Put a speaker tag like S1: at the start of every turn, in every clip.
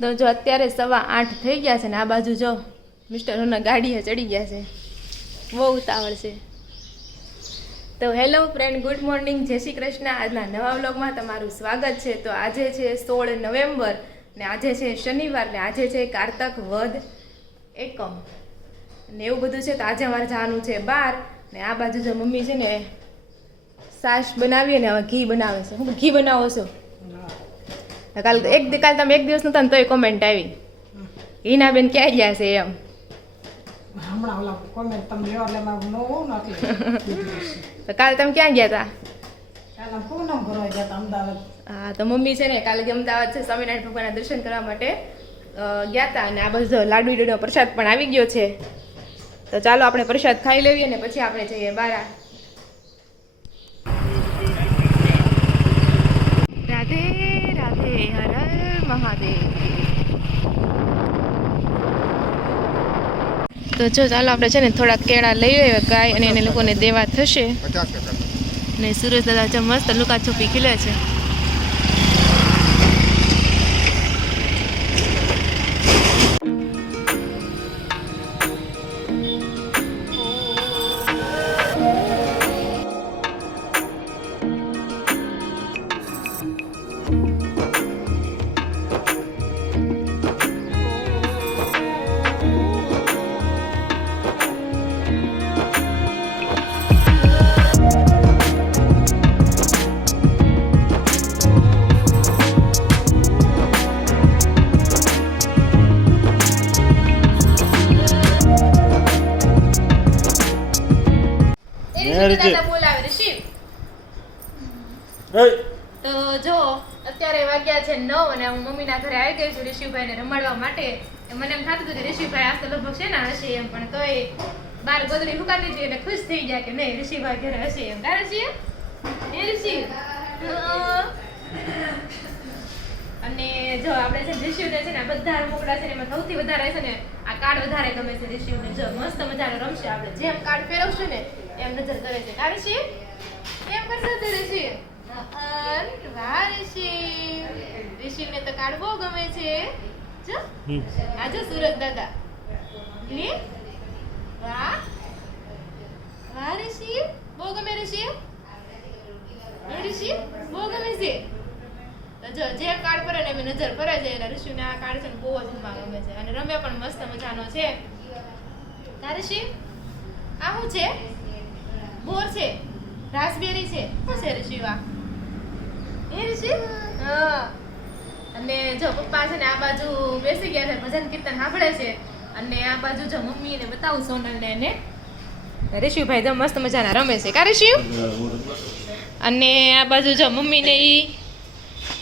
S1: તો જો અત્યારે સવા આઠ થઈ ગયા છે ને આ બાજુ જો મિસ્ટર હોના ગાડીએ ચડી ગયા છે. બહુ ઉતાવળ છે. તો હેલો ફ્રેન્ડ ગુડ મોર્નિંગ જય શ્રી કૃષ્ણ. આજના નવા વ્લોગમાં તમારું સ્વાગત છે. તો આજે છે સોળ નવેમ્બર ને આજે છે શનિવાર ને આજે છે કારતક વધ એકમ. ને એવું બધું છે તો આજે અમારે જવાનું છે બહાર ને આ બાજુ જો મમ્મી છે ને સાસ બનાવીએ ને હવે ઘી બનાવે છે. હું ઘી બનાવો છો? કાલ એક કાલ તમે એક દિવસ નતા ને તોય કોમેન્ટ આવી. હિના બેન ક્યાં ગયા છે એમ?
S2: હમણાં ઓલા કોમેન્ટ એટલે મારું
S1: કાલ તમે ક્યાં ગયા હતા હા તો મમ્મી છે ને કાલે અમદાવાદ છે સ્વામિનારાયણ ભગવાનના દર્શન કરવા માટે ગયા હતા અને આ બધો લાડુ ઈડોનો પ્રસાદ પણ આવી ગયો છે. તો ચાલો આપણે પ્રસાદ ખાઈ લેવી અને પછી આપણે જઈએ બારા. મહાદેવ તો જો ચાલો આપણે છે ને થોડાક કેળા લઈ આવ્યા ગાય અને એને લોકોને દેવા થશે. ને સુરેશ દાદા મસ્ત લુકા છુપી ખીલે છે. ગઈ રમાડવા માટે. મને એમ થતું હતું કે ઋષિભાઈ આજ તો લગભગ છે ને હશે એમ, પણ તોય બાર ગોદડી ફૂકાતી હતી એટલે ખુશ થઈ ગયા કે નહીં ઋષિભાઈ ઘરે હશે એમ. કારણ ઋષિ એ ઋષિ અને જો આપણે છે ઋષિને છે ને આ બધા રમકડા છે ને એમાં સૌથી વધારે છે ને આ કાર્ડ વધારે ગમે છે ઋષિને જો મસ્ત મજાનો રમશે આપણે. જેમ કાર્ડ ફેરવશું ને એમ નજર કરે છે. આ ઋષિ એમ કરશે ઋષિ વાહ ઋષિ ઋષિને તો કાર્ડ બહુ ગમે છે. જો. આજો સુરજ દાદા. વાહ વાહ ઋષિ બહુ ગમે ઋષિ? એ બહુ ગમે છે? જો, જે કાર્ડ પર નજર કરે છે ઋષિને આ કાર્ડ છે બહુ જ ગમે છે. અને રમે પણ મસ્ત મજાનો છે. ઋષિ? આ શું છે? બોર છે. રાસબેરી છે. શું છે ઋષિ વા એ ઋષિ? અને જો પપ્પા છે ને આ બાજુ બેસી ગયા છે, ભજન કીર્તન સાંભળે છે. અને આ બાજુ જો મમ્મી ને બતાવું સોનલ ને એને ઋષિભાઈ મસ્ત મજાના રમે છે. કા ઋષિ? અને આ બાજુ જો મમ્મી ને ઈ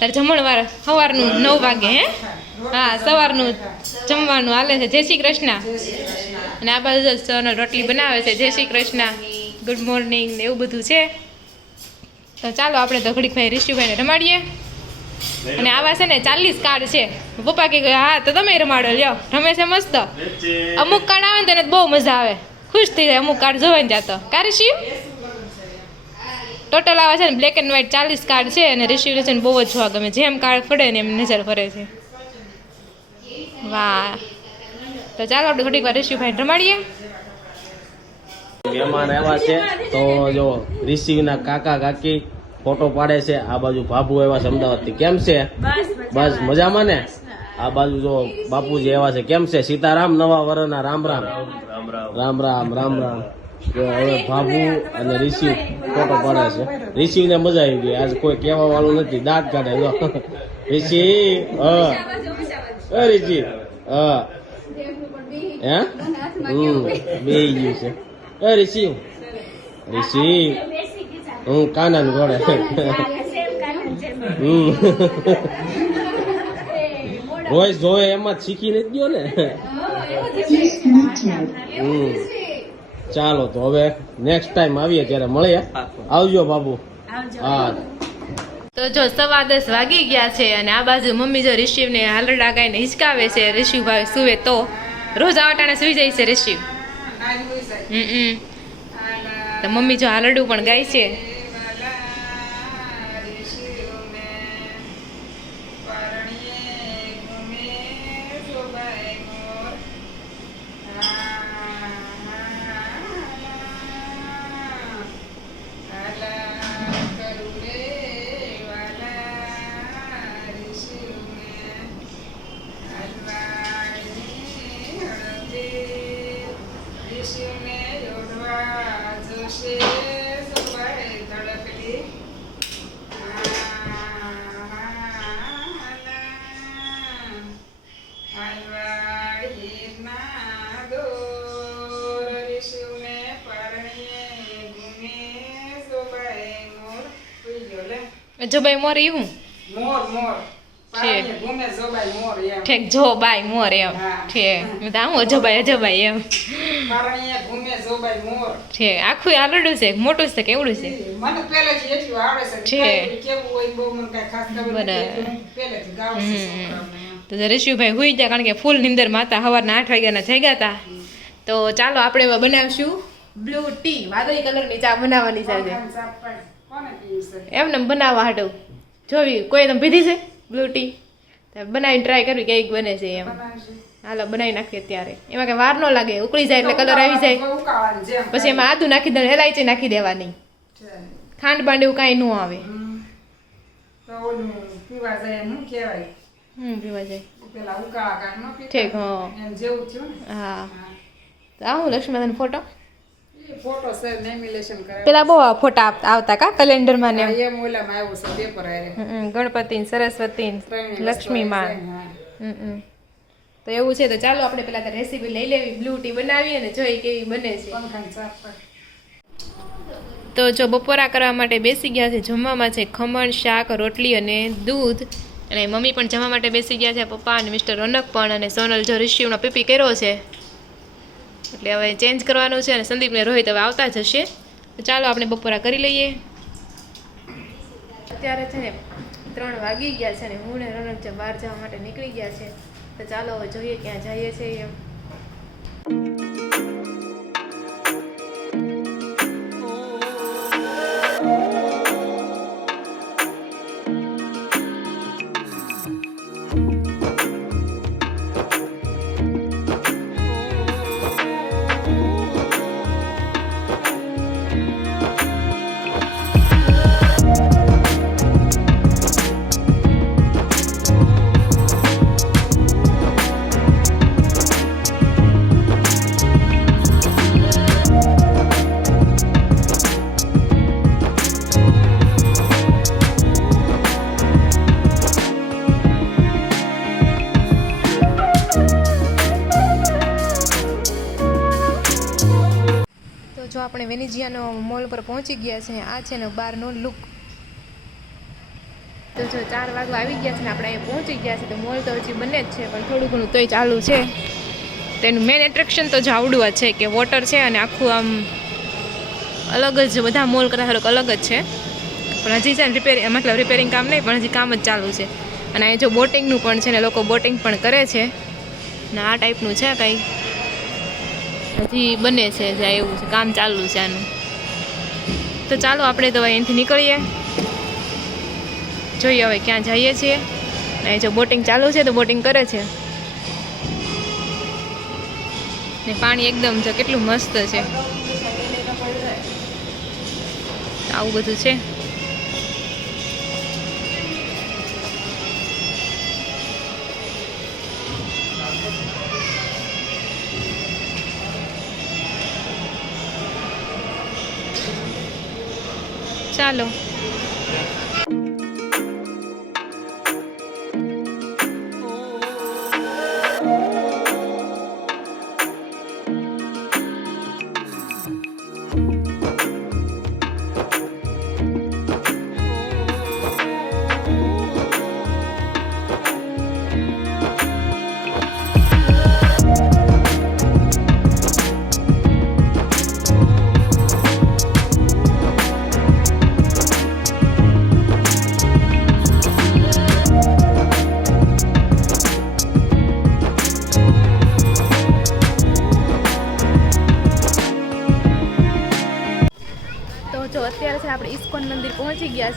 S1: તારે જમણવાર સવારનું નવ વાગે, હે? હા, સવારનું જમવાનું હાલે છે. જય શ્રી કૃષ્ણ. અને આ બાજુ સોનલ રોટલી બનાવે છે. જય શ્રી કૃષ્ણ. ગુડ મોર્નિંગ ને એવું બધું છે. તો ચાલો આપણે તો ઘડીક ભાઈ ઋષિભાઈને રમાડીએ. અને આવા છે ને ચાલીસ કાર્ડ છે. પપ્પા કે હા તો તમે રમાડો લ્યો. રમે છે મસ્ત. અમુક કાર્ડ આવે ને તેને તો બહુ મજા આવે. ખુશ થઈ જાય અમુક કાર્ડ જોવાની ત્યાં તો. કા ઋષિ? ટોટલ આવે છે ને બ્લેક એન્ડ વ્હાઈટ ચાલીસ કાર્ડ છે અને ઋષિ છે ને બહુ જ જોવા ગમે. જેમ કાર્ડ ફરે ને એમ નજર ફરે છે. વાહ. તો ચાલો આપણે ઘડીક વાર ઋષિભાઈ રમાડીએ.
S3: મહેમાન આવ્યા છે તો જો રિસીવના કાકા કાકી ફોટો પાડે છે આ બાજુ બાપુ આવ્યા છે અમદાવાદથી. કેમ છે? બસ મજામાં. ને? આ બાજુ જો બાપુજી આવ્યા છે કેમ છે? સીતારામ નવા વરના રામ રામ. રામ રામ રામ રામ. હવે બાબુ અને ઋષિ ફોટો પાડે છે. રિસીવ ને મજા આવી ગઈ. આજ કોઈ કહેવા વાળું નથી. દાંત કાઢે જો. ઋષિ હા. ઋષિ હા. હે? હમ બે ગયું છે. એ રિશી રિશી હું કાના ને ઘોડે હમ. રોજ જોવે એમાં જ શીખી નથી ગયો ને. હમ. ચાલો તો હવે નેક્સ્ટ ટાઈમ આવીએ ત્યારે મળીએ આવજો બાબુ. હા.
S1: તો જો સવા દસ વાગી ગયા છે અને આ બાજુ મમ્મી જો રિશિવને હાલરડા ગાઈને હિંચકાવે છે. રિશિવભાઈ સુવે તો. રોજ આવટાણે સુઈ જાય છે હમ તો મમ્મી જો હાલરડું પણ ગાય છે. જો ભાઈ મોર એવું
S4: મોર મોર.
S1: ઠેક. જો બાય મોર એમ. ઠેક મેં તો અજબાઈ અજબાઈ એમ. ઠેક. આખું આલડું છે મોટું છે કેવડું છે. તો ઋષિભાઈ હુઈ ગયા કારણ કે ફૂલ નિંદર માતા સવારના આઠ વાગ્યાના થઈ ગયા હતા. તો ચાલો આપણે બનાવશું. બ્લુ ટી વાદળી કલરની ચા બનાવવાની છે
S4: પાડ.
S1: એમને બનાવવા હાટું. જોવી કોઈ તમે પીધી છે? બ્લુ ટી બનાવીને ટ્રાય કરવી કેવી બને છે એમ. હાલો બનાવી નાખીએ ત્યારે એમાં કઈ વાર ન લાગે ઉકળી જાય એટલે કલર આવી જાય. પછી એમાં આદુ નાખી દે એલાયચી નાખી દેવાની. ખાંડ બાંડ એવું કાંઈ ન આવે.
S4: હમ. પીવા જાય?
S1: ઠીક હા. હા. આવું લક્ષ્મીદાન ફોટો
S4: ફોટો છે લેમિનેશન કરે
S1: પેલા બહુ ફોટા આવતા કા કેલેન્ડરમાં ને એમ.
S4: એમ ઓલામાં આવ્યું છે પેપર હારે.
S1: ગણપતિ સરસ્વતી લક્ષ્મી માં. તો એવું છે તો ચાલો આપણે પેલા રેસીપી લઈ લેવી બ્લુ ટી બનાવી અને જોઈ કેવી બને છે. તો જો બપોરા કરવા માટે બેસી ગયા છે જમવામાં છે ખમણ શાક રોટલી અને દૂધ અને મમ્મી પણ જમવા માટે બેસી ગયા છે પપ્પા અને મિસ્ટર રોનક પણ અને સોનલ જો ઋષિનો પીપી કર્યો છે એટલે હવે ચેન્જ કરવાનું છે અને સંદીપને રોહિત હવે આવતા જ હશે તો ચાલો આપણે બપોરા કરી લઈએ. અત્યારે છે ને ત્રણ વાગી ગયા છે અને હું ને રોનક જે બહાર જવા માટે નીકળી ગયા છે. તો ચાલો હવે જોઈએ ક્યાં જઈએ છીએ એમ. વેનિજિયાનો મોલ પર પહોંચી ગયા છે. આ છે ને બહારનો લુક તો જો ચાર વાગવા આવી ગયા છે ને આપણે અહીંયા પહોંચી ગયા છે, તો મોલ તો હજી બને જ છે, પણ થોડું ઘણું તોય ચાલુ છે. તેનું મેન એટ્રેક્શન તો જાવડું જ છે કે વોટર છે અને આખું આમ અલગ જ બધા મોલ કરતાં થોડુંક અલગ જ છે. પણ હજી છે ને રિપેરિંગ મતલબ રિપેરિંગ કામ નહીં, પણ હજી કામ જ ચાલુ છે. અને અહીંયા જો બોટિંગનું પણ છે ને લોકો બોટિંગ પણ કરે છે. ને આ ટાઈપનું છે કંઈ. હજી બને છે, જ્યાં એવું છે, કામ ચાલુ છે આનું. તો ચાલો આપણે તો અહીંથી નીકળીએ. જોઈએ હવે ક્યાં જઈએ છીએ. અને જો બોટિંગ ચાલુ છે તો બોટિંગ કરે છે. ને પાણી એકદમ જો કેટલું મસ્ત છે. આવું બધું છે. ચાલો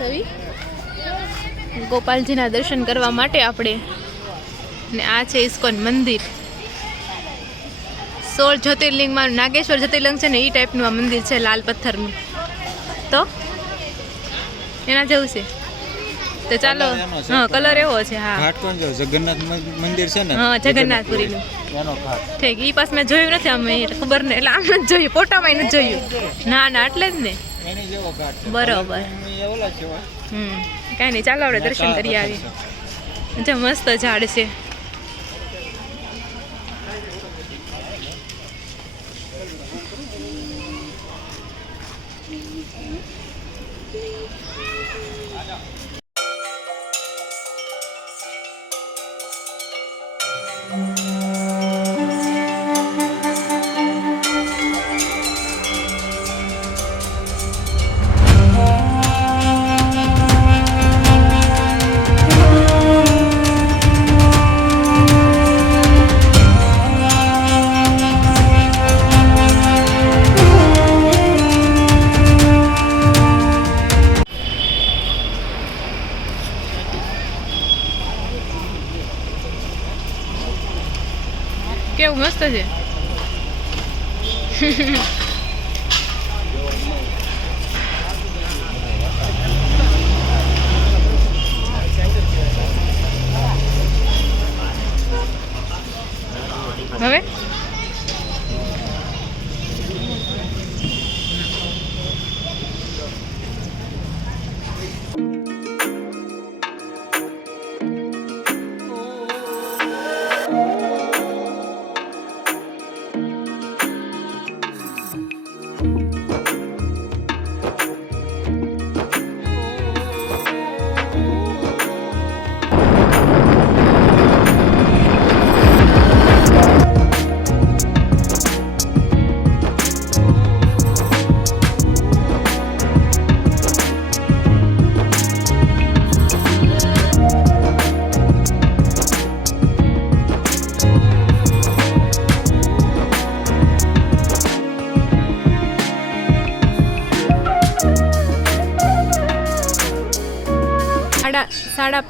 S1: ગયા ગોપાલજીના દર્શન કરવા માટે આપણે ને આ છે ઇસ્કોન મંદિર. સોળ જ્યોતિર્લિંગમાં નાગેશ્વર જ્યોતિર્લિંગ છે ને એ ટાઈપનું આ મંદિર છે લાલ પથ્થરનું. તો? એના જેવું છે. તો ચાલો હા કલર એવો છે હા.
S5: ઘાટ કોણ જો જગન્નાથ મંદિર છે ને?
S1: હા જગન્નાથપુરીનું.
S5: એનો ઘાટ.
S1: ઠીક ઈ પાસ મેં જોયું નથી અમે ખબર નહીં એટલે આમ નથી જોયું ફોટામાં નથી જોયું. ના ના એટલે જ ને.
S5: એની જેવો ઘાટ
S1: બરોબર. હમ. કાંઈ નહીં ચાલો આપણે દર્શન કરી આવીએ. મસ્ત ઝાડ છે. હવે સાડા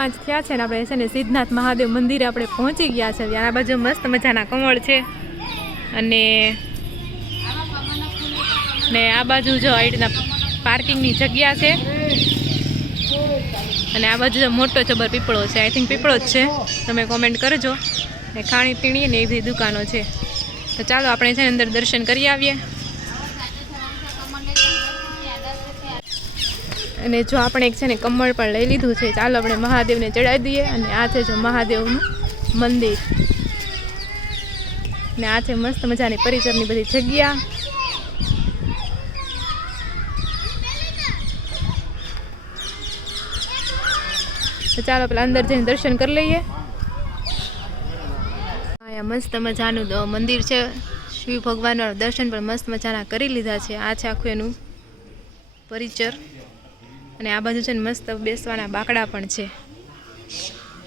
S1: પાંચ થયા છે ને આપણે છે ને સિદ્ધનાથ મહાદેવ મંદિરે આપણે પહોંચી ગયા છે. ત્યાં બાજુ મસ્ત મજાના કમળ છે. અને ને આ બાજુ જો આઈટના પાર્કિંગની જગ્યા છે. અને આ બાજુ મોટો જબર પીપળો છે. આઈ થિંક પીપળો જ છે. તમે કોમેન્ટ કરજો. ને ખાણી પીણી ને એવી દુકાનો છે. તો ચાલો આપણે છે ને અંદર દર્શન કરી આવીએ. અને જો આપણે એક છે ને કમળ પણ લઈ લીધું છે, ચાલો આપણે મહાદેવને ચડાવી દઈએ અને આ છે જો મહાદેવનું મંદિર. ને આ છે મસ્ત મજાની પરિસરની બધી જગ્યા. તો ચાલો પેલા અંદર જઈને દર્શન કરી લઈએ. અહીંયા મસ્ત મજાનું મંદિર છે. શિવ ભગવાનના દર્શન પણ મસ્ત મજાના કરી લીધા છે. આ છે આખું એનું પરિચર. અને આ બાજુ છે ને મસ્ત બેસવાના બાકડા પણ છે.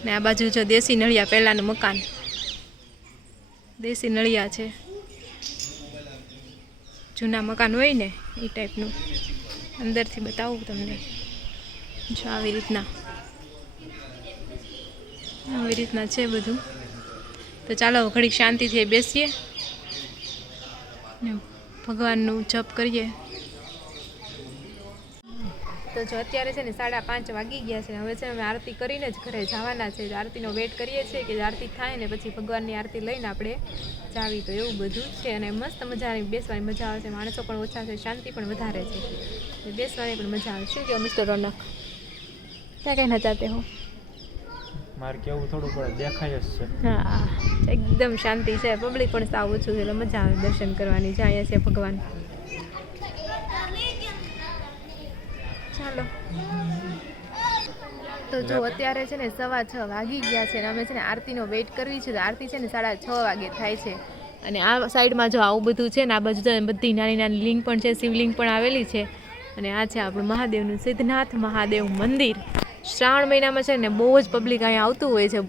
S1: ને આ બાજુ જો દેશી નળિયા પહેલાંનું મકાન. દેશી નળિયા છે. જૂના મકાન હોય ને એ ટાઈપનું. અંદરથી બતાવું તમને. જો આવી રીતના. આવી રીતના છે બધું. તો ચાલો ઘડીક શાંતિથી બેસીએ. ને ભગવાનનું જપ કરીએ. તો જો અત્યારે છે ને સાડા પાંચ વાગી ગયા છે. હવે છે અમે આરતી કરીને જ ઘરે જવાના છે. આરતીનો વેટ કરીએ છીએ કે આરતી થાય ને પછી ભગવાનની આરતી લઈને આપણે જાવી. તો એવું બધું છે અને મસ્ત મજાની બેસવાની મજા આવે છે. માણસો પણ ઓછા છે શાંતિ પણ વધારે છે. બેસવાની પણ મજા આવે. શું કહો મિસ્ટર રોનક? ક્યાં કહેના ચાહતે હો?
S5: મારે કેવું થોડું પણ દેખાય જ છે.
S1: હા એકદમ શાંતિ છે. પબ્લિક પણ સાવ ઓછું છે એટલે મજા આવે દર્શન કરવાની. જાય છે ભગવાન ચાલો તો જો અત્યારે છે ને સવા છ વાગી ગયા છે અને અમે છે ને આરતીનો વેઇટ કરવી છે તો આરતી છે ને સાડા છ વાગે થાય છે. અને આ સાઈડમાં જો આવું બધું છે ને આ બાજુ બધી નાની નાની લિંગ પણ છે, શિવલિંગ પણ આવેલી છે. અને આ છે આપણું મહાદેવનું સિદ્ધનાથ મહાદેવ મંદિર. શ્રાવણ મહિનામાં છે ને બહુ જ પબ્લિક અહીંયા આવતું હોય છે,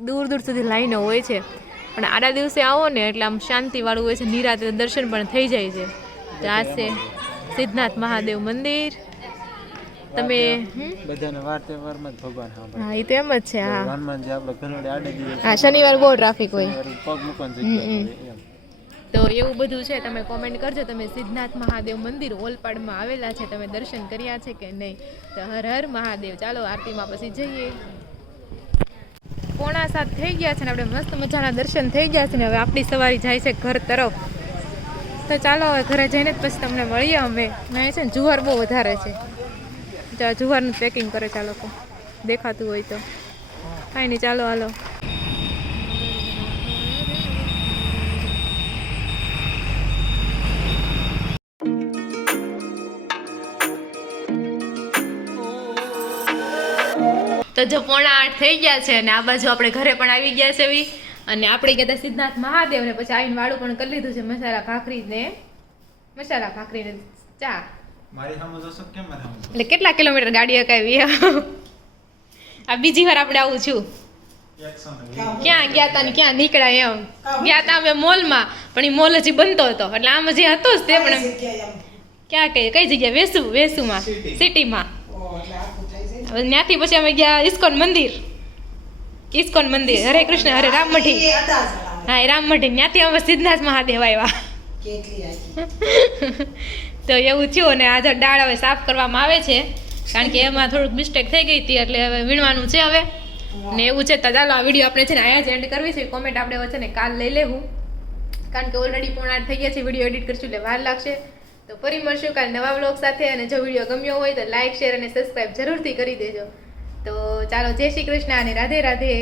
S1: દૂર દૂર સુધી લાઈનો હોય છે. પણ આડા દિવસે આવો ને એટલે આમ શાંતિવાળું હોય છે, નિરાતે દર્શન પણ થઈ જાય છે. તો આ છે સિદ્ધનાથ મહાદેવ મંદિર. તમે?
S5: બધાને વાર તહેવારમાં જ ભગવાન સાંભળે.
S1: હા એ તો એમ જ છે હા.
S5: હનુમાનજી આપણે ઘરડે આડે દીધે
S1: હા શનિવાર બહુ ટ્રાફિક હોય.
S5: પગ મૂકવાની જગ્યા
S1: તો એવું બધું છે તમે કોમેન્ટ કરજો. તમે સિદ્ધનાથ મહાદેવ મંદિર ઓલપાડમાં આવેલા છે તમે દર્શન કર્યા છે કે નહીં? તો હર હર મહાદેવ. ચાલો આરતીમાં પછી જઈએ. પોણા સાત થઈ ગયા છે ને આપણે મસ્ત મજાના દર્શન થઈ ગયા છે ને હવે આપણી સવારી જાય છે ઘર તરફ. તો ચાલો હવે ઘરે જઈને જ પછી તમને મળીએ અમે. મેં છે ને જુવાર બહુ વધારે છે. તો જુવારનું પેકિંગ કરે છે આ લોકો. દેખાતું હોય તો. કાંઈ નહીં, ચાલો, હાલો. તો જો પોણા આઠ થઈ ગયા છે અને આ બાજુ આપણે ઘરે પણ આવી ગયા છે એવી. અને આપણે ગયા હતા સિદ્ધનાથ મહાદેવ ને પછી આવીને વાળું પણ કરી લીધું છે મસાલા ભાખરી ને મસાલા ભાખરી ને ચા.
S5: મારી સામે જોશો કેમ મારી સામે?
S1: એટલે કેટલા કિલોમીટર ગાડી હકાવી આ બીજી વાર આપણે આવું છું. ક્યાં ગયા હતા ને ક્યાં નીકળ્યા એમ? ગયા હતા અમે મોલમાં પણ એ મોલ હજી બનતો હતો. એટલે આમ જે હતો જ તે પણ ક્યાં કઈ કઈ જગ્યાએ? વેસુ વેસુમાં. સિટીમાં ત્યાંથી પછી અમે ગયા ઇસ્કોન મંદિર. ઇસ્કોન મંદિર. હરે કૃષ્ણ હરે રામ મઠી હા એ રામ મઠી ત્યાંથી અમે સિદ્ધનાથ મહાદેવ આવ્યા. તો એવું થયું અને આજે દાળ હવે સાફ કરવામાં આવે છે, કારણ કે એમાં થોડુંક મિસ્ટેક થઈ ગઈ હતી એટલે હવે વીણવાનું છે હવે. ને એવું છે, તો ચાલો આ વીડિયો આપણે છે ને અહીંયા જ એન્ડ કરવી છે. કોમેન્ટ આપણે વચ્ચે ને કાલ લઈ લેવું. કારણ કે ઓલરેડી પૂર્ણ થઈ ગયા છે વીડિયો એડિટ કરશું એટલે વાર લાગશે. તો ફરી મળશું કાલ નવા બ્લોગ સાથે. અને જો વીડિયો ગમ્યો હોય તો લાઇક શેર અને સબસ્ક્રાઈબ જરૂરથી કરી દેજો. તો ચાલો, જય શ્રી કૃષ્ણ અને રાધે રાધે.